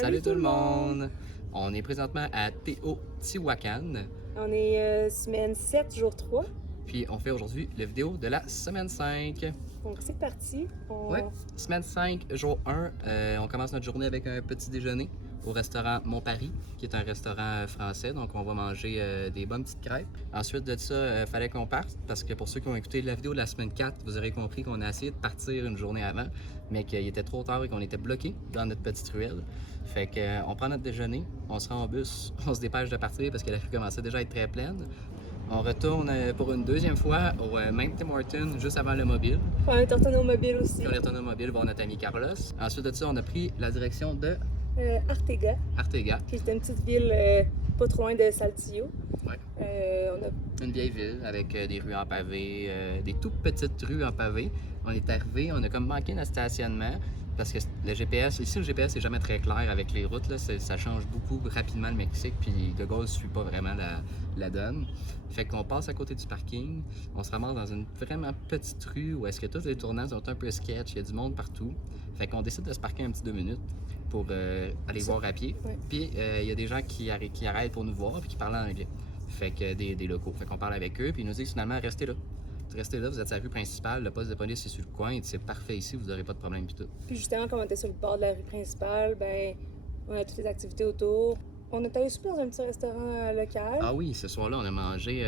Salut tout le monde! On est présentement à Teotihuacan. On est semaine 7, jour 3. Puis on fait aujourd'hui la vidéo de la semaine 5. Donc c'est parti. Ouais, semaine 5, jour 1. On commence notre journée avec un petit déjeuner au restaurant Mon Paris, qui est un restaurant français. Donc on va manger des bonnes petites crêpes. Ensuite de ça, fallait qu'on parte parce que pour ceux qui ont écouté la vidéo de la semaine 4, vous aurez compris qu'on a essayé de partir une journée avant, mais qu'il était trop tard et qu'on était bloqué dans notre petite ruelle. Fait qu'on prend notre déjeuner, on se rend en bus, on se dépêche de partir parce que la rue commençait déjà à être très pleine. On retourne pour une deuxième fois au même Tim Hortons juste avant le mobile. On est retourné au mobile aussi. Puis on est retourné au mobile voir notre ami Carlos. Ensuite de ça, on a pris la direction de Artega, Artega. qui est une petite ville pas trop loin de Saltillo. Ouais. On a... Une vieille ville avec des rues en pavé, des toutes petites rues en pavé. On est arrivé, on a comme manqué notre stationnement parce que le GPS, ici le GPS n'est jamais très clair avec les routes, là, ça change beaucoup rapidement le Mexique, puis De Gaulle ne suit pas vraiment la donne. Fait qu'on passe à côté du parking, on se ramasse dans une vraiment petite rue où est-ce que tous les tournants sont un peu sketch, il y a du monde partout. Fait qu'on décide de se parquer un petit 2 minutes pour aller voir à pied. Ouais. Puis il y a des gens qui arrêtent pour nous voir et qui parlent en anglais. Fait que des locaux. Fait qu'on parle avec eux, puis ils nous disent finalement restez là. Restez là, vous êtes sur la rue principale, le poste de police est sur le coin, c'est parfait ici, vous n'aurez pas de problème. Puis tout. Puis justement, comme on était sur le bord de la rue principale, ben on a toutes les activités autour. On est allé souper dans un petit restaurant local. Ah oui, ce soir-là, on a mangé.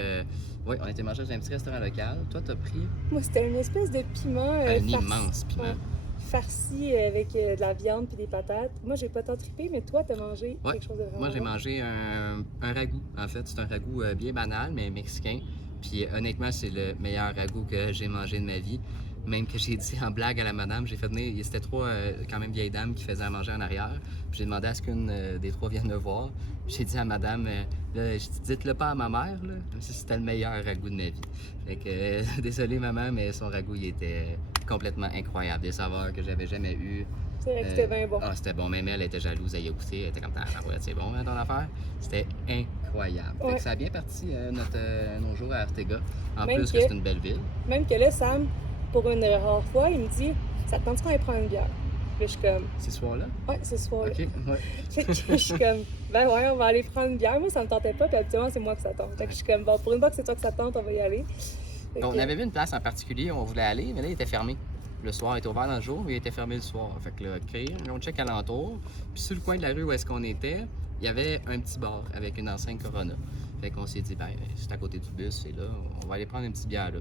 Oui, on a été manger dans un petit restaurant local. Toi, t'as pris Moi, c'était une espèce de piment. un immense piment. Ouais, farci avec de la viande puis des patates. Moi, j'ai pas tant trippé, mais toi, t'as mangé Ouais. quelque chose de vraiment Moi, j'ai bon. mangé un ragoût. En fait, c'est un ragoût bien banal, mais mexicain. Puis honnêtement, c'est le meilleur ragoût que j'ai mangé de ma vie. Même que j'ai dit en blague à la madame, j'ai fait venir, c'était 3 quand même vieilles dames qui faisaient à manger en arrière. Puis j'ai demandé à ce qu'une des 3 vienne me voir. J'ai dit à madame, là, dites-le pas à ma mère, là, comme si c'était le meilleur ragoût de ma vie. Fait que désolé maman, mais son ragoût il était complètement incroyable, des saveurs que j'avais jamais eues. C'est vrai que c'était bien bon. Ah, c'était bon. Même elle était jalouse, elle y a goûté. Elle était comme, c'est bon, hein, ton affaire. C'était incroyable. Fait Ouais. que ça a bien parti nos jours à Artega. En Même plus que que- c'est une belle ville. Même que là, Sam, pour une rare fois, il me dit ça te tente qu'on aille prendre une bière? Puis là, je suis comme C'est ce soir-là? ouais, c'est ce soir-là. Ok, ouais. Fait que je suis comme ben ouais, on va aller prendre une bière. Moi, ça me tentait pas, puis habituellement, c'est moi que ça tente. Fait que je suis comme bon, pour une fois que c'est toi que ça tente, on va y aller. Fait On que- avait vu une place en particulier où on voulait aller, mais là, il était fermé. Le soir, il était ouvert dans le jour, mais il était fermé le soir. Fait que là, OK, on check alentour. Puis sur le coin de la rue où est-ce qu'on était, il y avait un petit bar avec une enseigne Corona. Fait qu'on s'est dit, ben, c'est à côté du bus, c'est là, on va aller prendre une petite bière là.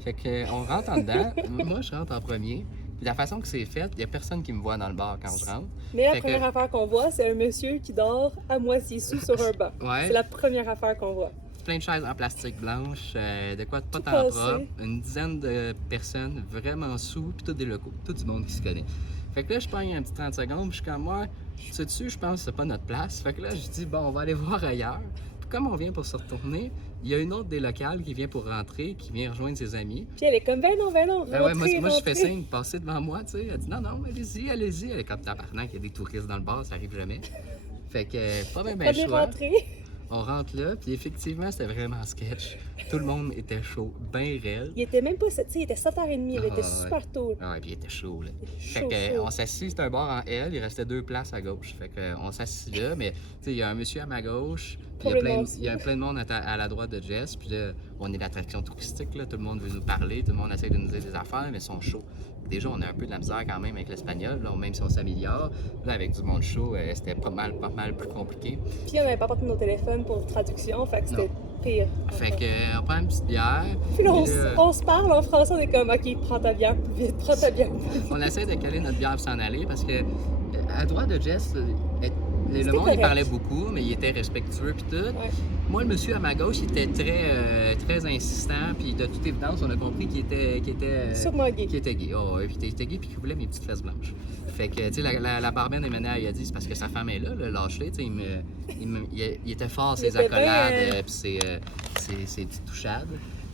Fait qu'on rentre en dedans. Moi, je rentre en premier. Puis la façon que c'est fait, il n'y a personne qui me voit dans le bar quand je rentre. Mais la Fait que- première affaire qu'on voit, c'est un monsieur qui dort à moitié sous sur un banc. Ouais. C'est la première affaire qu'on voit. Plein de chaises en plastique blanche, de quoi de pas Tout tant passé. propre, une dizaine de personnes vraiment sous, puis tous des locaux, tout du monde qui se connaît. Fait que là, je pogne un petit 30 secondes, puis je suis comme, moi, sais-tu, je pense que c'est pas notre place. Fait que là, je dis, bon, on va aller voir ailleurs. Puis comme on vient pour se retourner, il y a une autre des locales qui vient pour rentrer, qui vient rejoindre ses amis. Puis elle est comme ben non, Ben ouais, moi, rentrez, moi je fais rentrez. signe, passez devant moi, tu sais. Elle dit, non, non, allez-y, allez-y. Elle est comme tabarnak, il y a des touristes dans le bar, ça arrive jamais. Fait que, pas bien, Pas bien choix. rentré. On rentre là, puis effectivement, c'était vraiment sketch. Tout le monde était chaud, bien raide. Il était même pas, tu sais, il était 7h30, il Ah, était ouais. super tôt. Ah ouais, puis il était chaud, là. Fait Chaud, que, chaud. on s'assit, c'était un bar en L, il restait 2 places à gauche. Fait que, on s'assit là, mais tu sais, il y a un monsieur à ma gauche, puis Complètement il y a plein de monde à la droite de Jess, puis là, on est l'attraction touristique, là, tout le monde veut nous parler, tout le monde essaie de nous dire des affaires, mais ils sont chauds. Déjà, on a un peu de la misère quand même avec l'espagnol, là, même si on s'améliore. Là, avec du monde chaud, c'était pas mal plus compliqué. Puis on n'avait pas apporté nos téléphones pour traduction, fait que c'était pire. Fait que, on prend une petite bière. Puis là, puis là, on se parle en français, on est comme ok, prends ta bière plus vite, prends ta bière plus vite. on essaie de caler notre bière pour s'en aller parce que à droite de Jess, le C'était monde il correct. parlait beaucoup, mais il était respectueux puis tout. Ouais. Moi, le monsieur à ma gauche, il était très insistant, puis de toute évidence, on a compris qu'il était Sûrement gay. qu'il était gay. Oh, ouais, puis il était gay puis qu'il voulait mes petites fesses blanches. Fait que, tu sais, la barmaid est menée, elle a dit, c'est parce que sa femme est là, lâche-les, tu sais, il était fort, Il ses était bien, accolades, puis ses petites touchades.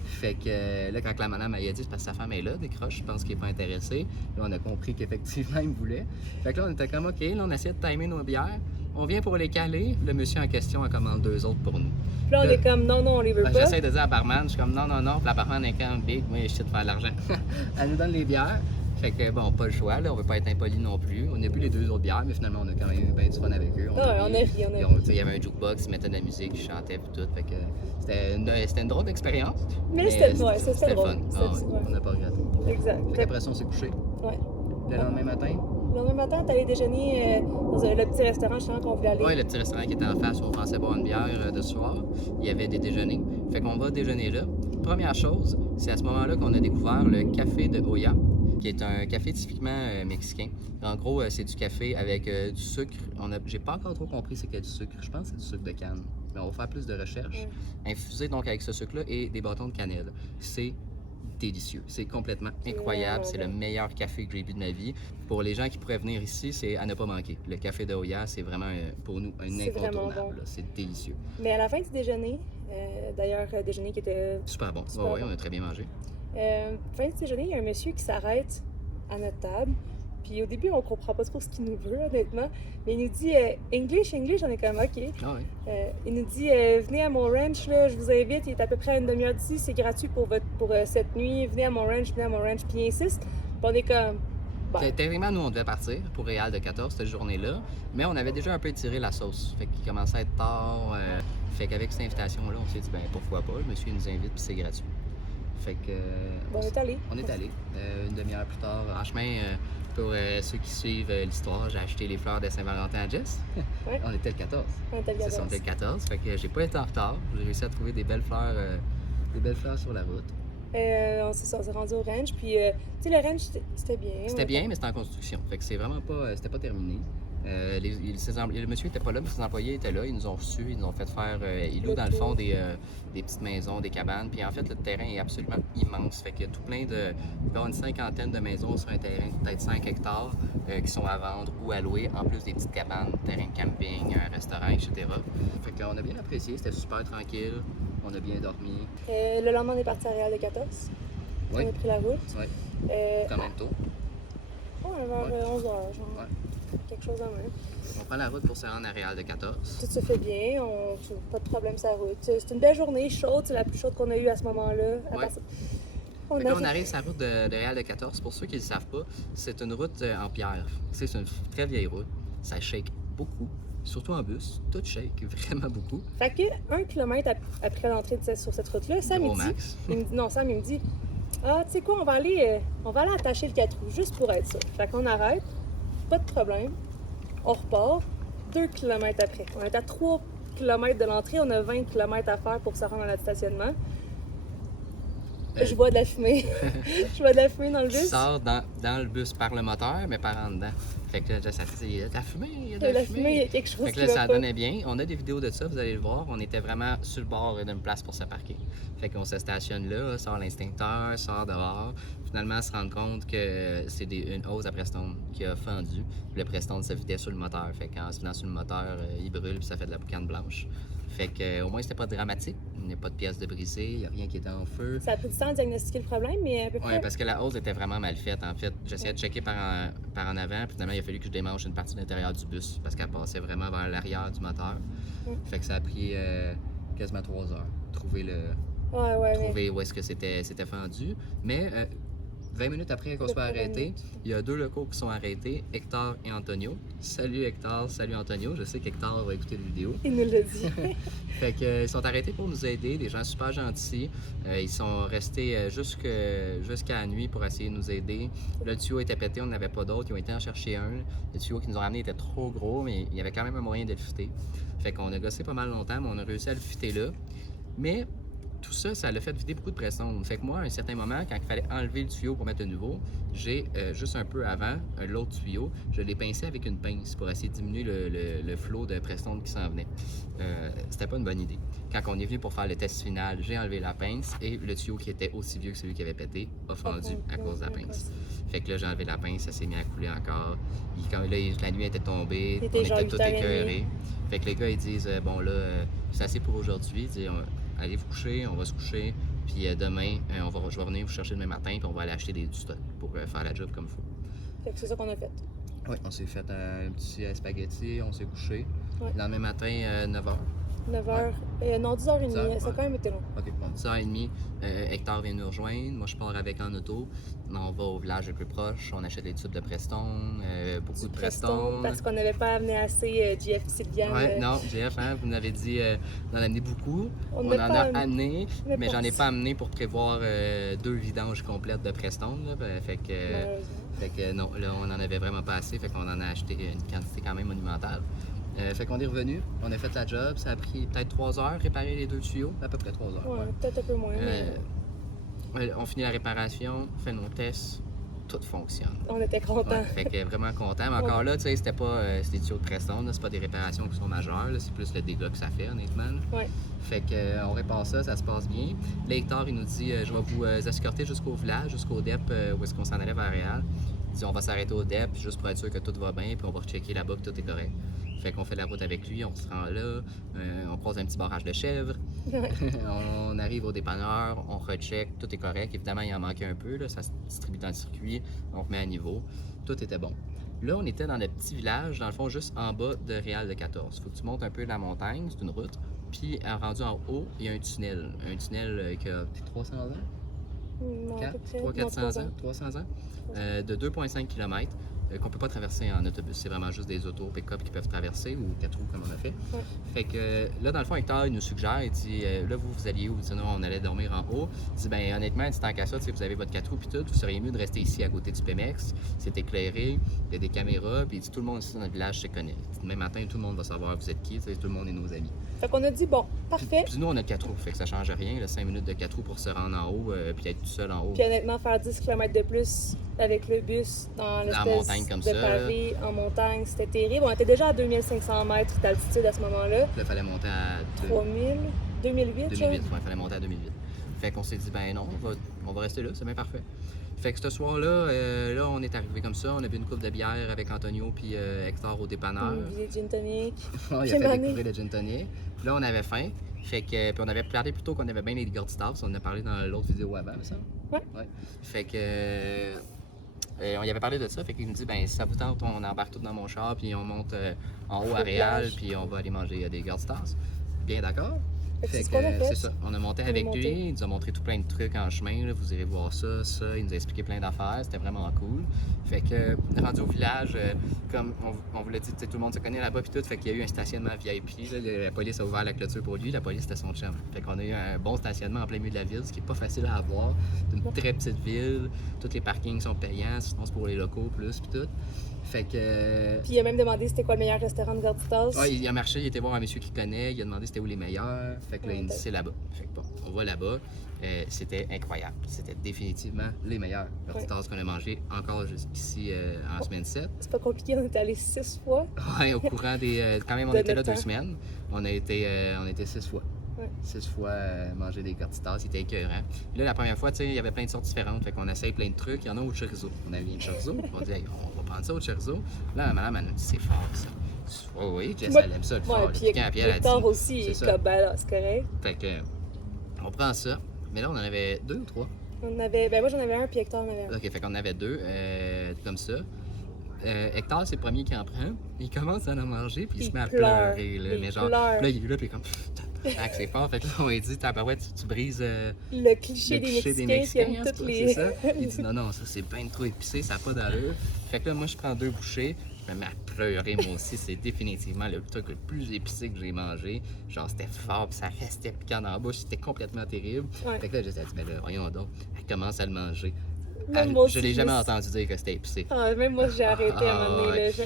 Fait que là, quand la madame elle a dit c'est parce que sa femme est là, décroche, je pense qu'il n'est pas intéressé. Là, on a compris qu'effectivement, il me voulait. Fait que là, on était comme OK, là, on essayait de timer nos bières. On vient pour les caler. Le monsieur en question en commande 2 autres pour nous. Puis là, on est comme non, non, on les veut Ben, pas. j'essaie de dire à la barman, je suis comme non, non, non. Puis la barman est comme big, moi, je suis de faire de l'argent. Elle nous donne les bières. Fait que bon, pas le choix, là, on veut pas être impoli non plus. On a bu les 2 autres bières, mais finalement on a quand même eu bien du fun avec eux. Ah ouais, on a ri, Puis il y avait un jukebox, ils mettaient de la musique, ils chantaient puis tout. Fait que c'était une drôle d'expérience. Mais c'était drôle. fun. C'était- Ouais, on n'a pas regretté. Exact. Fait qu'après ça, on s'est couché. Ouais. Le lendemain matin, Le lendemain matin, t'es allé déjeuner dans le petit restaurant justement qu'on voulait aller. ouais, le petit restaurant qui était en face où on pensait boire une bière de soir, il y avait des déjeuners. Fait qu'on va déjeuner là. Première chose, c'est à ce moment-là qu'on a découvert le café de Oya, qui est un café typiquement mexicain. En gros, c'est du café avec du sucre. J'ai pas encore trop compris c'est qu'il y a du sucre. Je pense que c'est du sucre de canne. Mais on va faire plus de recherches. Infusé donc avec ce sucre-là et des bâtons de cannelle. C'est délicieux. C'est complètement incroyable. C'est le meilleur café que j'ai bu de ma vie. Pour les gens qui pourraient venir ici, c'est à ne pas manquer. Le café de Oya, c'est vraiment pour nous un C'est vraiment incontournable. bon. C'est délicieux. Mais à la fin du déjeuner, d'ailleurs, déjeuner qui était Super bon. Super Oui, bon. on a très bien mangé. fin du déjeuner, il y a un monsieur qui s'arrête à notre table. Puis au début, on comprend pas trop ce qu'il nous veut, honnêtement. Mais il nous dit English, on est comme OK. Ah oui. Il nous dit venez à mon ranch, là, je vous invite, il est à peu près à une demi-heure d'ici, c'est gratuit pour cette nuit. Venez à mon ranch. Puis il insiste. Puis on est comme. Bon. Techniquement, nous, on devait partir pour Réal de 14 cette journée-là, mais on avait déjà un peu tiré la sauce. Fait qu'il commençait à être tard. Fait qu'avec cette invitation-là, on s'est dit, ben pourquoi pas, le monsieur nous invite puis c'est gratuit. Fait que. On est allé. On est allé. Une demi-heure plus tard, en chemin, pour ceux qui suivent l'histoire, j'ai acheté les fleurs de Saint-Valentin à Jess. Ouais. On était le 14. On est allé à C'est ça, on Dallas. était le 14. Fait que j'ai pas été en retard. J'ai réussi à trouver des belles fleurs sur la route. On s'est rendu au ranch, puis tu sais, le ranch, c'était bien. C'était bien, mais c'était en construction. Fait que c'est vraiment pas, c'était pas terminé. Le monsieur était pas là, mais ses employés étaient là. Ils nous ont reçus, ils nous ont fait faire. Ils louent dans le fond des petites maisons, des cabanes. Puis en fait, le terrain est absolument immense. Fait qu'il y a tout plein de. Il va y avoir une cinquantaine de maisons sur un terrain, peut-être 5 hectares, qui sont à vendre ou à louer, en plus des petites cabanes, terrain de camping, un restaurant, etc. Fait qu'on a bien apprécié, c'était super tranquille. On a bien dormi. Le lendemain, on est parti à Réal de 14. Oui. On a pris la route. Oui, Euh, quand même tôt. ouais, vers 11h, genre. Ouais. Quelque chose en même. On prend la route pour se rendre à Réal de 14. Tout se fait bien, pas de problème sur la route. C'est une belle journée, chaude, c'est la plus chaude qu'on a eue à ce moment-là. À Ouais. part ça- Fait que là, on arrive sur la route de Réal de 14. Pour ceux qui ne le savent pas, c'est une route en pierre. C'est une très vieille route. Ça shake beaucoup, surtout en bus. Tout shake vraiment beaucoup. Fait que 1 kilomètre après l'entrée sur cette route-là, Sam Gros il dit, max. Sam il me dit, ah tu sais quoi, on va aller attacher le 4 roues juste pour être sûr. Fait qu'on arrête, pas de problème, on repart 2 kilomètres après. On est à 3 kilomètres de l'entrée, on a 20 kilomètres à faire pour se rendre à notre stationnement. Je vois de la fumée. Je vois de la fumée dans le Tu bus. sors dans le bus par le moteur, mais par en dedans. Fait que là, ça fait, il y a de la fumée, il y a Il de y a la la fumée, il y a quelque chose Fait que qui là, va ça pas. donnait bien. On a des vidéos de ça, vous allez le voir. On était vraiment sur le bord d'une place pour se parquer. Fait qu'on se stationne là, sort l'instincteur, sort dehors. Finalement, on se rend compte que c'est une hose à Prestone qui a fendu. Puis le Prestone se vidait sur le moteur. Fait qu'en se vidant sur le moteur, il brûle puis ça fait de la boucane blanche. Fait que au moins, c'était pas dramatique. Il n'y a pas de pièces de brisées, il n'y a rien qui était en feu. Ça a pris du temps à diagnostiquer le problème, mais à peu près. Oui, parce que la hose était vraiment mal faite. En fait, j'essayais de checker par en avant, puis finalement, il a fallu que je démanche une partie de l'intérieur du bus parce qu'elle passait vraiment vers l'arrière du moteur. Fait que ça a pris quasiment 3 heures trouver trouver où est-ce que c'était fendu. Mais 20 minutes après qu'on soit arrêté, il y a 2 locaux qui sont arrêtés, Hector et Antonio. Salut Hector, salut Antonio. Je sais qu'Hector va écouter la vidéo. Il nous l'a dit. Fait que, ils sont arrêtés pour nous aider, des gens super gentils. Ils sont restés jusqu'à la nuit pour essayer de nous aider. Le tuyau était pété, on n'avait pas d'autre. Ils ont été en chercher un. Le tuyau qu'ils nous ont ramené était trop gros, mais il y avait quand même un moyen de le fitter. Fait qu'on a gossé pas mal longtemps, mais on a réussi à le fitter là. Mais tout ça, ça l'a fait vider beaucoup de pression. Fait que moi, à un certain moment, quand il fallait enlever le tuyau pour mettre le nouveau, j'ai juste un peu avant, l'autre tuyau, je l'ai pincé avec une pince pour essayer de diminuer le flot de pression qui s'en venait. C'était pas une bonne idée. Quand on est venu pour faire le test final, j'ai enlevé la pince et le tuyau qui était aussi vieux que celui qui avait pété a fendu à cause de la pince. Fait que là, j'ai enlevé la pince, ça s'est mis à couler encore. La nuit était tombée, Il était on genre était tout 8h30. écœurés. Fait que les gars, ils disent, bon là, c'est assez pour aujourd'hui. Ils disent, allez vous coucher, on va se coucher, puis demain, je vais venir vous chercher demain matin, puis on va aller acheter du stock pour faire la job comme il faut. Fait que c'est ça qu'on a fait. Oui, on s'est fait un petit spaghetti, on s'est couché. Ouais. Le lendemain matin, 9h. 9h, non, 10h30, 10h, ça a ouais. quand même été long. OK, bon, 10h30, Hector vient nous rejoindre. Moi, je pars avec en auto. On va au village le plus proche. On achète des tubes de Prestone, beaucoup de Prestone. Parce qu'on n'avait pas amené assez GF Sylviane. Ouais, non, GF, hein, vous nous avez dit d'en amener beaucoup. On n'a en pas a amené, mais j'en ai pas pas amené pour prévoir 2 vidanges complètes de Prestone. Là. Fait que non, là, on en avait vraiment pas assez. Fait qu'on en a acheté une quantité quand même monumentale. Fait qu'on est revenu, on a fait la job, ça a pris peut-être 3 heures réparer les 2 tuyaux, à peu près 3 heures. Ouais, peut-être un peu moins, mais On finit la réparation, on fait nos tests, tout fonctionne. on était contents. Ouais, fait que vraiment content, mais encore là, tu sais, c'était pas c'est des tuyaux de Prestone, c'est pas des réparations qui sont majeures, là, c'est plus le dégât que ça fait honnêtement. Là. Ouais. Fait que on répare ça se passe bien. Là, Hector, il nous dit je vais vous escorter jusqu'au village, jusqu'au DEP où est-ce qu'on s'en allait vers Réal. Il dit on va s'arrêter au DEP juste pour être sûr que tout va bien, puis on va rechecker là-bas que tout est correct. Fait qu'on fait la route avec lui, on se rend là, on croise un petit barrage de chèvres, Ouais. on arrive au dépanneur, on recheck, tout est correct. Évidemment, il en manquait un peu, là, ça se distribue dans le circuit, on remet à niveau, tout était bon. Là, on était dans le petit village, dans le fond, juste en bas de Réal de 14. Faut que tu montes un peu la montagne, c'est une route, puis rendu en haut, il y a un tunnel qui a 300 ans? Non, 400 ans, 300 ans, de 2,5 km. Qu'on peut pas traverser en autobus, c'est vraiment juste des autos pick-up qui peuvent traverser ou 4 roues comme on a fait. Ouais. Fait que là, dans le fond, Hector, il nous suggère, il dit là, vous alliez où? Il dit non, on allait dormir en haut. Il dit ben honnêtement, tant qu'à ça, vous avez votre 4 roues puis tout, vous seriez mieux de rester ici à côté du Pemex. C'est éclairé, il y a des caméras, puis il dit tout le monde ici dans le village se connaît. Il dit, demain matin, tout le monde va savoir vous êtes qui, tout le monde est nos amis. Fait qu'on a dit bon, parfait. Puis nous, on a 4 roues, fait que ça change rien, là, 5 minutes de 4 roues pour se rendre en haut, puis être tout seul en haut. Puis honnêtement, faire 10 km de plus avec le bus dans l'espèce montagne comme de ça. pavé en montagne, c'était terrible. On était déjà à 2500 mètres d'altitude à ce moment-là. Puis là, il fallait monter à 3000, 2008, 2008, genre. ouais, il fallait monter à 2008. Fait qu'on s'est dit, ben non, on va rester là, c'est bien parfait. Fait que ce soir-là, là, on est arrivé comme ça, on a bu une coupe de bière avec Antonio puis Hector au dépanneur. Une gin tonic. Il a fait découvrir le gin tonic. Puis là, on avait faim. Fait que, puis on avait parlé plus tôt qu'on avait bien les Gorditas, on en a parlé dans l'autre vidéo avant, ça. Ouais. Fait que, on y avait parlé de ça, fait qu'il nous dit, ben si ça vous tente, on embarque tout dans mon char, puis on monte en haut à Réal, puis on va aller manger des Gorditas. Bien d'accord? C'est ce qu'on a fait. C'est ça. On a monté avec lui, il nous a montré tout plein de trucs en chemin. Là. Vous irez voir ça. Il nous a expliqué plein d'affaires. C'était vraiment cool. Fait que, rendu au village, comme on vous l'a dit, tout le monde se connaît là-bas puis tout. Fait qu'il y a eu un stationnement VIP. Là. La police a ouvert la clôture pour lui. La police, c'était son chum. Fait qu'on a eu un bon stationnement en plein milieu de la ville, ce qui est pas facile à avoir. C'est une très petite ville. Tous les parkings sont payants. Sinon, c'est pour les locaux plus puis tout. Fait que. Puis il a même demandé c'était quoi le meilleur restaurant de Gorditas. Ouais, il a marché, il était voir un monsieur qu'il connaît, il a demandé c'était où les meilleurs. Fait que là, il me dit c'est là-bas. Fait que bon, on va là-bas. C'était incroyable. C'était définitivement les meilleurs Gorditas qu'on a mangé encore jusqu'ici en semaine 7. C'est pas compliqué, on est allé 6 fois. Ouais, au courant des. Quand même, on De était là notre 2 temps. semaines. On était 6 fois. Ouais. 6 fois manger des Gorditas, c'était écœurant. Puis là, la première fois, tu sais, il y avait plein de sortes différentes. Fait qu'on essaye plein de trucs. Il y en a au chorizo. On a mis le chorizo. On dit, hey, on va prendre ça au chorizo. Là, la madame, elle nous dit, c'est fort, ça. Oh, oui, Jess, elle aime ça, le fort. Puis Puis elle a dit. Hector aussi, il c'est est ça. comme ben là, c'est correct. Fait que, on prend ça. Mais là, on en avait 2 ou 3. Moi j'en avais un, puis Hector en avait un. OK, fait qu'on en avait 2, comme ça. Hector, c'est le premier qui en prend. Il commence à en manger, puis il se met à pleure. pleurer. Là, Il mais genre, pleure. là, il est là, puis comme, c'est fort. Fait que là, on lui dit, tabarouette, tu brises Le cliché des Mexicains qui aiment toutes les. c'est ça. Il dit, non, ça, c'est bien trop épicé, ça n'a pas d'allure. Fait que là, moi, je prends 2 bouchées. Je me mets à pleurer, moi aussi. C'est définitivement le truc le plus épicé que j'ai mangé. Genre, c'était fort, puis ça restait piquant dans la bouche. C'était complètement terrible. Ouais. Fait que là, j'ai dit, mais là, voyons donc. Elle commence à le manger. Même moi Je aussi, l'ai jamais me- entendu dire que c'était épicé. Même moi, j'ai arrêté à un moment donné. ouais. Là.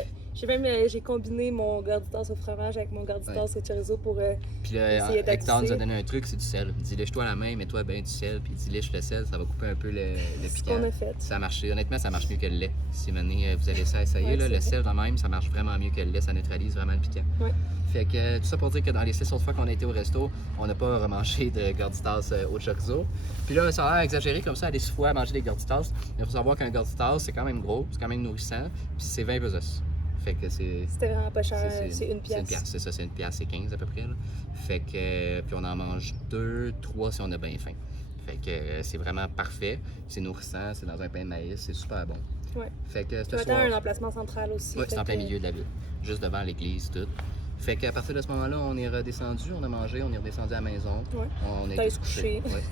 J'ai combiné mon Gorditas au fromage avec mon Gorditas au chorizo pour Puis là, essayer Hector nous a d'adoucir. donné un truc, c'est du sel. Il dit lèche-toi la main, mets-toi bien du sel, puis il dit lèche le sel, ça va couper un peu le C'est ce piquant. qu'on a fait. Ça a marché. Honnêtement, ça marche mieux que le lait. Si maintenant vous allez ça essayer, Ouais, là, c'est le vrai. sel de même, ça marche vraiment mieux que le lait, ça neutralise vraiment le piquant. Ouais. Fait que tout ça pour dire que dans les 6 autres fois qu'on a été au resto, on n'a pas remangé de Gorditas au chorizo. Puis là, ça a l'air exagéré comme ça, aller 6 fois à manger des Gorditas. Il faut savoir qu'un Gorditas, c'est quand même gros, c'est quand même nourrissant, puis c'est 20 pesos. Fait que c'est. C'était vraiment pas cher, c'est une C'est une pièce. c'est ça, c'est une pièce, c'est 15 à peu près. Là. Fait que, puis on en mange 2, 3 si on a bien faim. Fait que c'est vraiment parfait, c'est nourrissant, c'est dans un pain de maïs, c'est super bon. Ouais. Fait que Tu ce as soir, un emplacement central aussi. ouais, c'est fait en plein que- milieu de la ville, juste devant l'église, tout. Fait qu'à partir de ce moment-là, on est redescendu, on a mangé, on est redescendu à la maison. Ouais. On a T'as été se coucher. Ouais.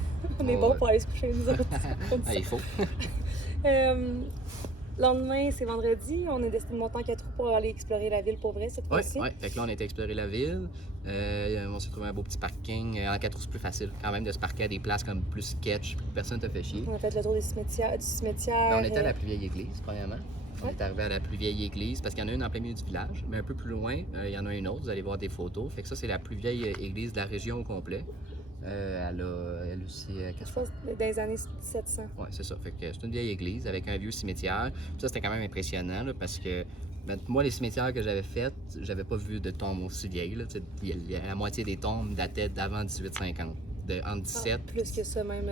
On est bon pour aller se coucher, nous autres. Ah, il faut. Lendemain, c'est vendredi. On est décidé de monter en 4 roues pour aller explorer la ville pour vrai cette fois-ci. Ouais. Fait que là, on a été explorer la ville. On s'est trouvé un beau petit parking. En 4 roues, c'est plus facile quand même de se parquer à des places comme plus sketch, puis personne te fait chier. On a fait le tour du cimetière. Ben, on était à la plus vieille église, premièrement. On Ouais. est arrivé à la plus vieille église parce qu'il y en a une en plein milieu du village, mais un peu plus loin, il y en a une autre. Vous allez voir des photos. Fait que ça, c'est la plus vieille église de la région au complet. Elle aussi. Je pense dans les années 1700. Ouais, c'est ça. Fait que c'est une vieille église avec un vieux cimetière. Puis ça, c'était quand même impressionnant là, parce que ben, moi, les cimetières que j'avais faits, j'avais pas vu de tombes aussi vieilles. Là. La moitié des tombes dataient d'avant 1850, entre 17. Plus que ça, même.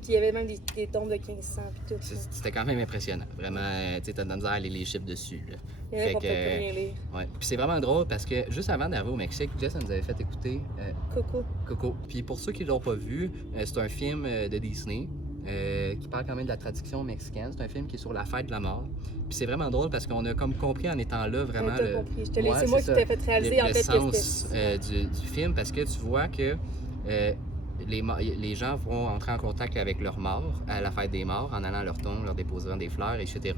Puis il y avait même des tombes de 1500 puis tout. C'était quand même impressionnant. Vraiment, tu sais, t'as de la misère à lire les chiffres dessus. Là. Il y en a qui peut plus rien lire. Ouais. Puis c'est vraiment drôle parce que juste avant d'arriver au Mexique, Jess nous avait fait écouter Coco. Coco. Puis pour ceux qui ne l'ont pas vu, c'est un film de Disney qui parle quand même de la tradition mexicaine. C'est un film qui est sur la fête de la mort. Puis c'est vraiment drôle parce qu'on a comme compris en étant là vraiment Ouais, t'as compris. C'est moi qui t'ai fait réaliser en fait sens du film parce que tu vois que les gens vont entrer en contact avec leurs morts à la fête des morts en allant à leur tombe, leur déposant des fleurs, etc.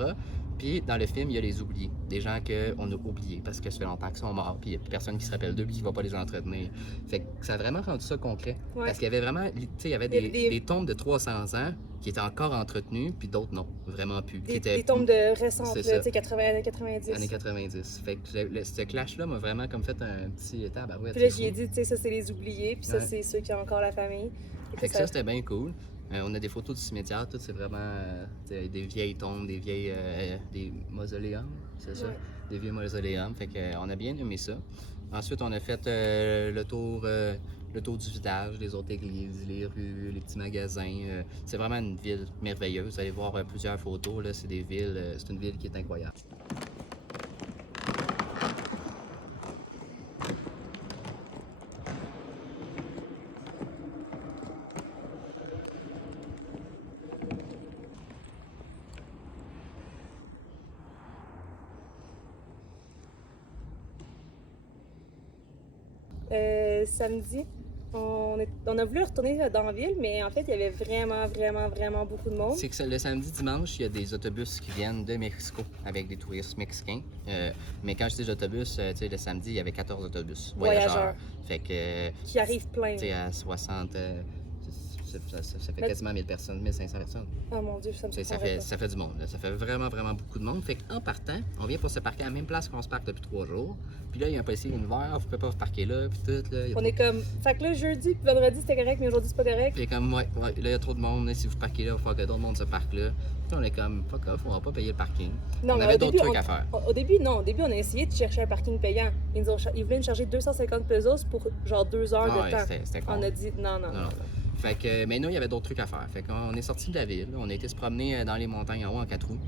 Puis dans le film, il y a les oubliés, des gens qu'on a oubliés parce que ça fait longtemps qu'ils sont morts, puis il n'y a plus personne qui se rappelle d'eux, puis qui ne va pas les entretenir. Fait que ça a vraiment rendu ça concret. Ouais. Parce qu'il y avait vraiment, tu sais, il y avait des tombes de 300 ans qui étaient encore entretenues, puis d'autres non, vraiment plus. Des tombes de récentes, tu sais, 90. Années 90. Fait que ce clash-là m'a vraiment comme fait un petit état. Puis là, j'y ai dit, tu sais, ça c'est les oubliés, puis ça Ouais. c'est ceux qui ont encore la famille. Fait que ça, c'était bien cool. On a des photos du cimetière, tout, c'est vraiment des vieilles tombes, des vieilles des mausoléums, c'est ça? Ouais. Des vieux mausoléums. Fait que, on a bien aimé ça. Ensuite, on a fait le tour du village, les autres églises, les rues, les petits magasins. C'est vraiment une ville merveilleuse. Vous allez voir plusieurs photos, là, c'est des villes, c'est une ville qui est incroyable. Samedi, on a voulu retourner dans la ville, mais en fait, il y avait vraiment beaucoup de monde. C'est que le samedi, dimanche, il y a des autobus qui viennent de Mexico avec des touristes mexicains. Mais quand je dis autobus, tu sais, le samedi, il y avait 14 autobus voyageurs. Fait que. Qui arrivent plein. Tu sais, à 60. Ça fait quasiment 1000 personnes, 1500 personnes. Oh mon Dieu, ça me Ça fait du monde. Là. Ça fait vraiment beaucoup de monde. Fait qu'en partant, on vient pour se parquer à la même place qu'on se parque depuis 3 jours. Puis là, il y a un policier qui vient nous voir, vous pouvez pas vous parquer là, puis tout. Là, on est comme. Fait que là, jeudi puis vendredi, c'était correct, mais aujourd'hui, c'est pas correct. Puis comme, ouais, là, il y a trop de monde. Là, si vous parquez là, il va falloir que d'autres monde se parque là. Puis on est comme, fuck off, on va pas payer le parking. Non, on avait d'autres trucs à faire. Au début, non. Au début, on a essayé de chercher un parking payant. Ils voulaient nous charger 250 pesos pour genre 2 heures de temps. C'était con. On a dit non. Fait que, mais nous, il y avait d'autres trucs à faire. Fait qu'on est sorti de la ville, on a été se promener dans les montagnes en haut en 4 roues.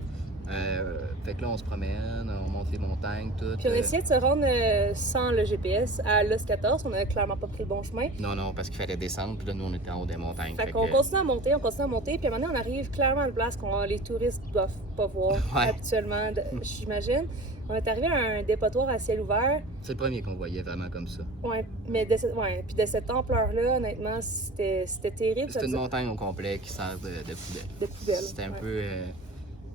Fait que là, on se promène, on monte les montagnes, tout. Puis on a essayé de se rendre sans le GPS à Los 14. On a clairement pas pris le bon chemin. Non, parce qu'il fallait descendre, puis là, nous, on était en haut des montagnes. Fait qu'on continue à monter, puis à un moment donné, on arrive clairement à une place que les touristes doivent pas voir habituellement, j'imagine. On est arrivé à un dépotoir à ciel ouvert. C'est le premier qu'on voyait vraiment comme ça. Ouais, mais puis de cette ampleur-là, honnêtement, c'était terrible. C'était une montagne au complet qui sert de poubelle. De poubelle. C'était un peu...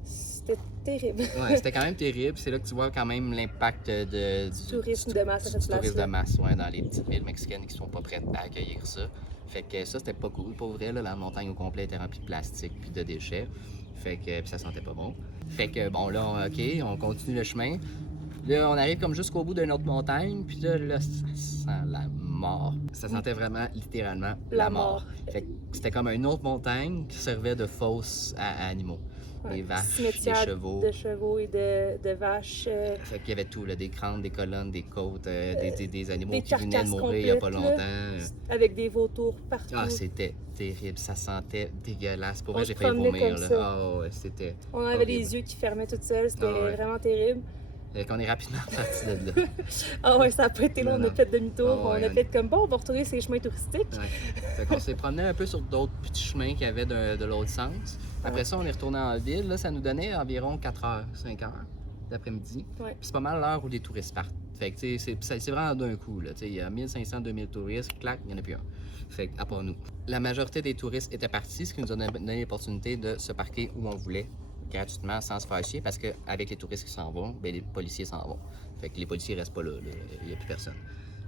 C'était terrible. Ouais, c'était quand même terrible. C'est là que tu vois quand même l'impact du tourisme de masse à cette place-là. Tourisme de masse, ouais, dans les petites villes mexicaines qui sont pas prêtes à accueillir ça. Fait que ça, c'était pas cool. Pour vrai, là, la montagne au complet était remplie de plastique puis de déchets. Fait que puis ça sentait pas bon. Fait que bon, là, OK, on continue le chemin. Là, on arrive comme jusqu'au bout d'une autre montagne, puis là, ça sent la mort. Ça sentait vraiment, littéralement, la mort. Fait que c'était comme une autre montagne qui servait de fosse à animaux. Ouais, des vaches, cimetière des chevaux. De chevaux et de vaches. Fait qu'il y avait tout, là, des crânes, des colonnes, des côtes, des animaux des qui venaient de mourir il n'y a pas longtemps. Avec des vautours partout. Ah, c'était terrible, ça sentait dégueulasse. Pour on vrai, j'ai failli vomir. Là. Ah, ouais, c'était. on avait horrible. les yeux qui fermaient tout seuls, c'était Ah, vraiment terrible. Fait qu'on est rapidement parti de là. Ah ouais, ça a pas été long, on a fait demi-tour, Ah ouais, on a fait comme bon, on va retourner ces chemins touristiques. Ouais. Fait qu'on s'est promené un peu sur d'autres petits chemins qu'il y avait de l'autre sens. Après ça, on est retourné en ville. Là, ça nous donnait environ 4 heures, 5 heures d'après-midi. Ouais. Puis c'est pas mal l'heure où les touristes partent. Fait que c'est vraiment d'un coup. Il y a 1500-2000 touristes, clac, il n'y en a plus un. Fait que, à part nous. La majorité des touristes étaient partis, ce qui nous a donné l'opportunité de se parquer où on voulait, gratuitement, sans se faire chier, parce qu'avec les touristes qui s'en vont, ben, les policiers s'en vont. Fait que les policiers restent pas là, il n'y a plus personne.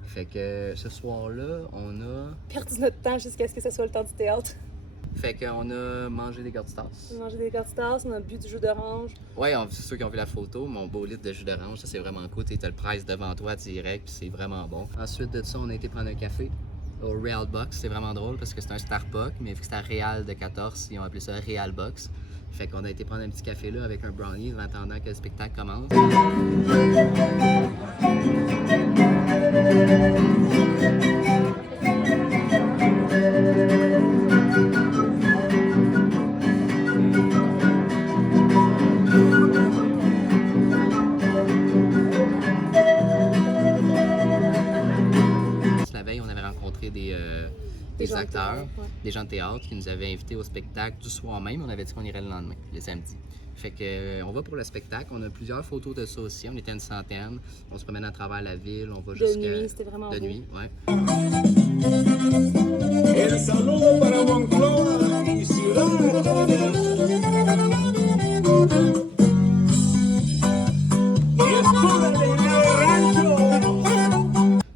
Fait que ce soir-là, on a... Perdu notre temps jusqu'à ce que ce soit le temps du théâtre. Fait qu'on a mangé des gorditas. On a mangé des gorditas, on a bu du jus d'orange. Ouais, c'est ceux qui ont vu la photo, mon beau litre de jus d'orange, ça c'est vraiment cool. Tu as le price devant toi direct, puis c'est vraiment bon. Ensuite de ça, on a été prendre un café au Real Box. C'est vraiment drôle parce que c'est un Starbucks, mais vu que c'est à Real de 14, ils ont appelé ça Real Box. Fait qu'on a été prendre un petit café là avec un brownie en attendant que le spectacle commence. La veille, on avait rencontré des acteurs, des gens de théâtre qui nous avaient invités au spectacle du soir même. On avait dit qu'on irait le lendemain, le samedi. Fait que on va pour le spectacle. On a plusieurs photos de ça aussi. On était une centaine. On se promène à travers la ville. On va jusqu'à... De nuit, c'était vraiment de beau. nuit, ouais. El saludo para Moncloa y Ciudad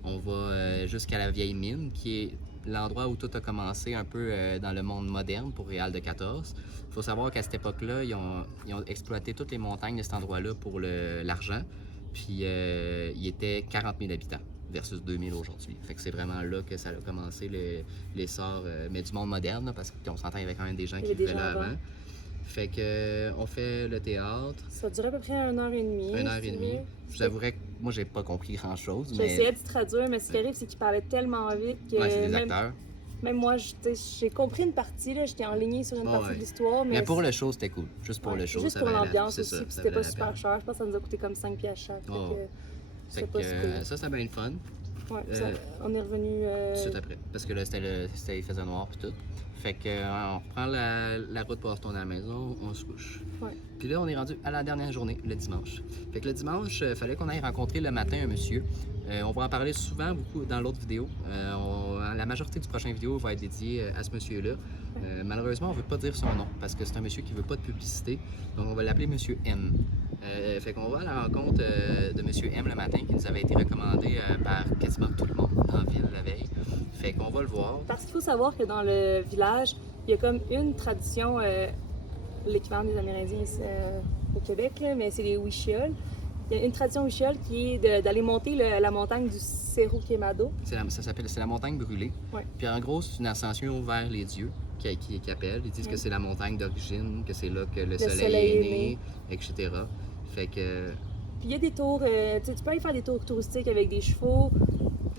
On va jusqu'à la vieille mine, qui est l'endroit où tout a commencé un peu dans le monde moderne pour Réal de 14. Il faut savoir qu'à cette époque-là, ils ont exploité toutes les montagnes de cet endroit-là pour l'argent. Puis il était 40 000 habitants versus 2000 aujourd'hui. Fait que c'est vraiment là que ça a commencé l'essor, mais du monde moderne, là, parce qu'on s'entend, il y avait quand même des gens qui vivaient là avant. Fait que on fait le théâtre. Ça durait à peu près 1h30. 1h30. Je vous avouerais que moi, j'ai pas compris grand-chose. Mais... J'essayais de traduire, mais ce qui arrive, c'est qu'il parlait tellement vite que Ouais, c'est des acteurs. même moi, j'ai compris une partie, j'étais enlignée sur une partie de l'histoire. Mais pour le show, c'était cool. Juste pour le show, juste ça pour valait l'ambiance c'est aussi, ça, puis ça c'était pas valait la super peine. cher. Je pense que ça nous a coûté comme 5 piastres chaque. Fait que ça, c'était bien le fun. Ouais, on est revenu... Tout de suite après. Parce que là, il faisait noir puis tout. Fait que on reprend la route pour retourner à la maison, on se couche. Ouais. Puis là, on est rendu à la dernière journée, le dimanche. Fait que le dimanche, il fallait qu'on aille rencontrer le matin un monsieur. On va en parler souvent, beaucoup, dans l'autre vidéo. La majorité du prochain vidéo va être dédiée à ce monsieur-là. Malheureusement, on ne veut pas dire son nom, parce que c'est un monsieur qui ne veut pas de publicité. Donc, on va l'appeler Monsieur M. Fait qu'on va à la rencontre de Monsieur M le matin, qui nous avait été recommandé par quasiment tout le monde en ville la veille. Fait qu'on va le voir. Parce qu'il faut savoir que dans le village, il y a comme une tradition, l'équivalent des Amérindiens ici, au Québec, là, mais c'est les Huichol. Il y a une tradition Huichol qui est d'aller monter la montagne du Cerro Quemado. C'est la montagne brûlée. Ouais. Puis en gros, c'est une ascension vers les dieux qui appellent. Ils disent que c'est la montagne d'origine, que c'est là que le soleil est né, etc. Fait que... Puis il y a des tours, tu peux aller faire des tours touristiques avec des chevaux,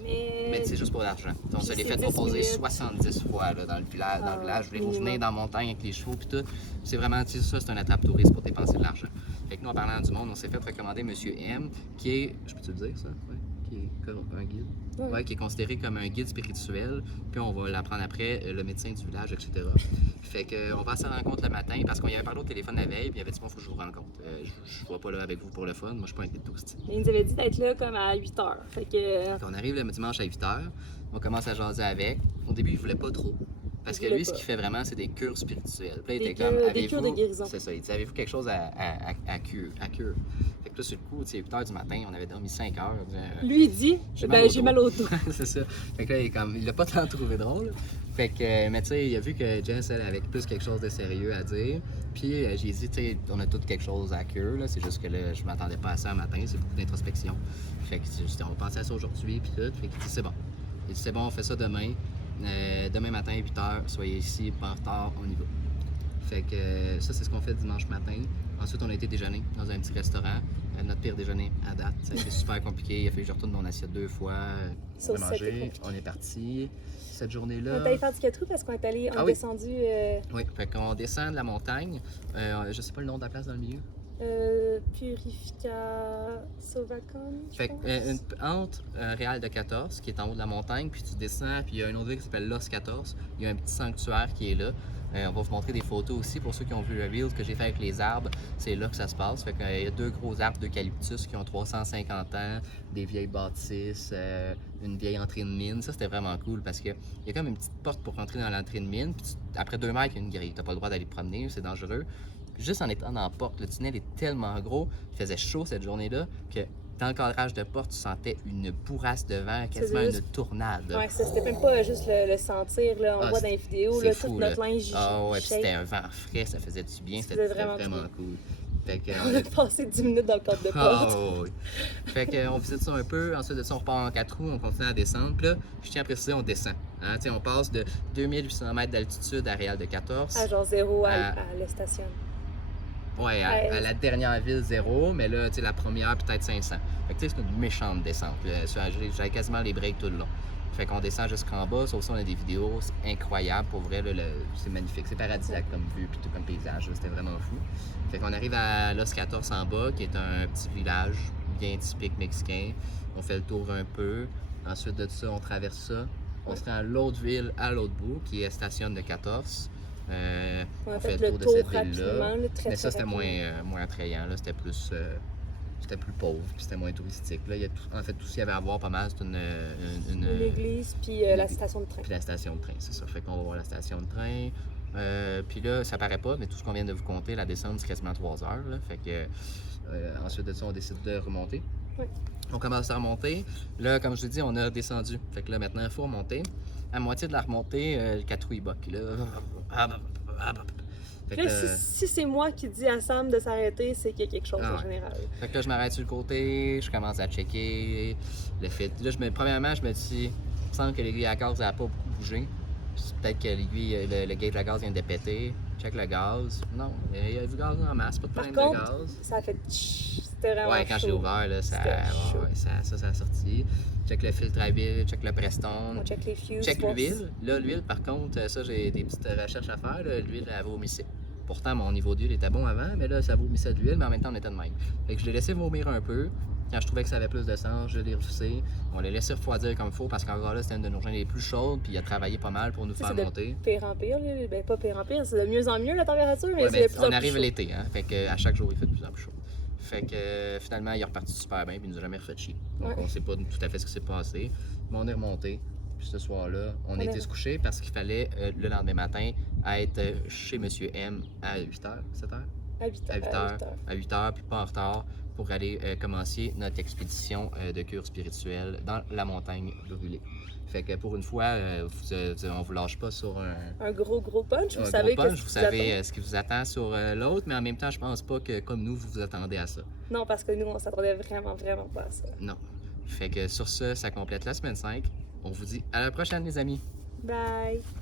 mais c'est juste pour l'argent. On se les fait proposer 70 fois là, dans le village. Voulez-vous venir dans la montagne avec les chevaux puis tout. C'est vraiment, ça, c'est un attrape-touriste pour dépenser de l'argent. Fait que nous, en parlant du monde, on s'est fait recommander Monsieur M, qui est, je peux te le dire ça? Ouais. Qui est comme un guide. Ouais, qui est considéré comme un guide spirituel. Puis on va l'apprendre après, le médecin du village, etc. Fait qu'on va à sa rencontre le matin parce qu'on y avait parlé au téléphone la veille. Puis il avait dit, bon, faut que je vous rencontre. Je ne vais pas là avec vous pour le fun. Moi, je suis pas un guide touristique. Il nous avait dit d'être là comme à 8 h. Fait que... On arrive le dimanche à 8 h. On commence à jaser avec. Au début, il voulait pas trop. Parce que lui, ce qu'il fait vraiment, c'est des cures spirituelles. Puis là, il était comme, des cures de guérison. C'est ça. Il dit, avez-vous quelque chose à cure? Fait que là, sur le coup, 8 h du matin, on avait dormi 5 heures. Lui, il dit, j'ai mal au dos. C'est ça. Fait que là, il l'a pas tant trouvé drôle. Fait que, mais tu sais, il a vu que Jess, elle avait plus quelque chose de sérieux à dire. Puis j'ai dit, tu sais, on a tous quelque chose à cure, là. C'est juste que là, je m'attendais pas à ça un matin. C'est beaucoup d'introspection. Fait que on va penser à ça aujourd'hui, puis tout. Fait qu'il dit, c'est bon. Il dit, c'est bon, on fait ça demain. Demain matin, 8 h, soyez ici, pas en retard, on y va. Fait que ça, c'est ce qu'on fait dimanche matin. Ensuite, on a été déjeuner dans un petit restaurant. Notre pire déjeuner à date. Ça a été super compliqué. Il a fallu que je retourne mon assiette 2 fois. Ça, on a mangé, on est parti. Cette journée-là... On est allé faire du 4 roues parce qu'on est allé, on est descendu... Oui, fait qu'on descend de la montagne. Je sais pas le nom de la place dans le milieu. Purifica Sovacon. Fait que, entre Réal de 14, qui est en haut de la montagne, puis tu descends, puis il y a une autre ville qui s'appelle Los 14. Il y a un petit sanctuaire qui est là. On va vous montrer des photos aussi pour ceux qui ont vu le reel que j'ai fait avec les arbres. C'est là que ça se passe. Fait qu'il y a 2 gros arbres d'eucalyptus qui ont 350 ans, des vieilles bâtisses, une vieille entrée de mine. Ça, c'était vraiment cool parce qu'il y a comme une petite porte pour rentrer dans l'entrée de mine. Puis après 2 mètres, il y a une grille. Tu n'as pas le droit d'aller te promener, c'est dangereux. Puis juste en étant dans la porte, le tunnel est tellement gros, il faisait chaud cette journée-là, que dans le cadrage de porte, tu sentais une bourrasse de vent, quasiment une tornade. Ouais, c'était même pas juste le sentir, là, on voit dans les vidéos, là, fou, toute notre linge. Ah ouais, puis c'était un vent frais, ça faisait du bien, c'était vraiment cool. Fait que, on a passé 10 minutes dans le cadre de porte. Oh, oui. Fait qu'on visite ça un peu, ensuite de ça on repart en 4 roues, on continue à descendre. Puis là, je tiens à préciser, on descend. Hein? On passe de 2800 mètres d'altitude à Réal de 14. À genre 0 à la station. Ouais, à la dernière ville 0, mais là, la première peut-être 500. Fait que c'est une méchante descente. J'avais quasiment les breaks tout le long. Fait qu'on descend jusqu'en bas, sauf ça on a des vidéos, c'est incroyable, pour vrai, c'est magnifique, c'est paradisiaque comme vue, puis tout comme paysage, c'était vraiment fou. Fait qu'on arrive à Los 14 en bas, qui est un petit village bien typique mexicain. On fait le tour un peu, ensuite de ça, on traverse ça. On se rend à l'autre ville, à l'autre bout, qui est Estación de 14. On fait le tour de cette ville-là. Mais ça, c'était moins attrayant, là, c'était plus pauvre, puis c'était moins touristique. Là, en fait, tout ce qu'il y avait à voir pas mal, c'est une église, puis la station de train. Puis la station de train, c'est ça. Fait qu'on va voir la station de train. Puis là, ça paraît pas, mais tout ce qu'on vient de vous compter, la descente, c'est quasiment 3 heures. Là. Fait que ensuite de ça, on décide de remonter. Oui. On commence à remonter. Là, comme je l'ai dit, on a descendu. Fait que là, maintenant, il faut remonter. À moitié de la remontée, le 4 roues, il boque. Là. Fait que là, si c'est moi qui dis à Sam de s'arrêter, c'est qu'il y a quelque chose en général. Fait que là, je m'arrête sur le côté, je commence à checker le fit. Là, premièrement, je me dis, il me semble que l'aiguille à gaz n'a pas beaucoup bougé. Peut-être que l'aiguille, le gauge à gaz vient de péter. Check le gaz. Non, il y a du gaz en masse, pas de problème de gaz. Ça a fait c'était vraiment ouais, quand je l'ai ouvert, là, ça a sorti. Check le filtre à huile, check le Preston. On check les fuses. Check l'huile. Là, l'huile, par contre, ça, j'ai des petites recherches à faire. L'huile, elle vomissait. Pourtant, mon niveau d'huile était bon avant, mais là, ça vomissait de l'huile, mais en même temps, on était de même. Fait que je l'ai laissé vomir un peu. Quand je trouvais que ça avait plus de sens, je l'ai refusé. On l'a laissé refroidir comme il faut parce qu'encore là, c'était une de nos journées les plus chaudes, puis il a travaillé pas mal pour nous faire monter. C'est de pire en pire, ben pas pire en pire, c'est de mieux en mieux la température, mais c'est de plus en plus on arrive à l'été, hein, fait que à chaque jour, il fait de plus en plus chaud. Fait que finalement, il est reparti super bien, puis il nous a jamais refait chier. Donc on sait pas tout à fait ce qui s'est passé, mais on est remonté. Puis ce soir-là, on a été se coucher parce qu'il fallait le lendemain matin être chez Monsieur M à 8h, 7h? À 8h, puis pas en retard, pour aller commencer notre expédition de cure spirituelle dans la montagne brûlée. Fait que pour une fois, on vous lâche pas sur un gros punch. Vous savez ce qui vous attend sur l'autre, mais en même temps, je pense pas que comme nous, vous vous attendez à ça. Non, parce que nous, on s'attendait vraiment pas à ça. Non. Fait que sur ça complète la semaine 5. On vous dit à la prochaine, les amis. Bye!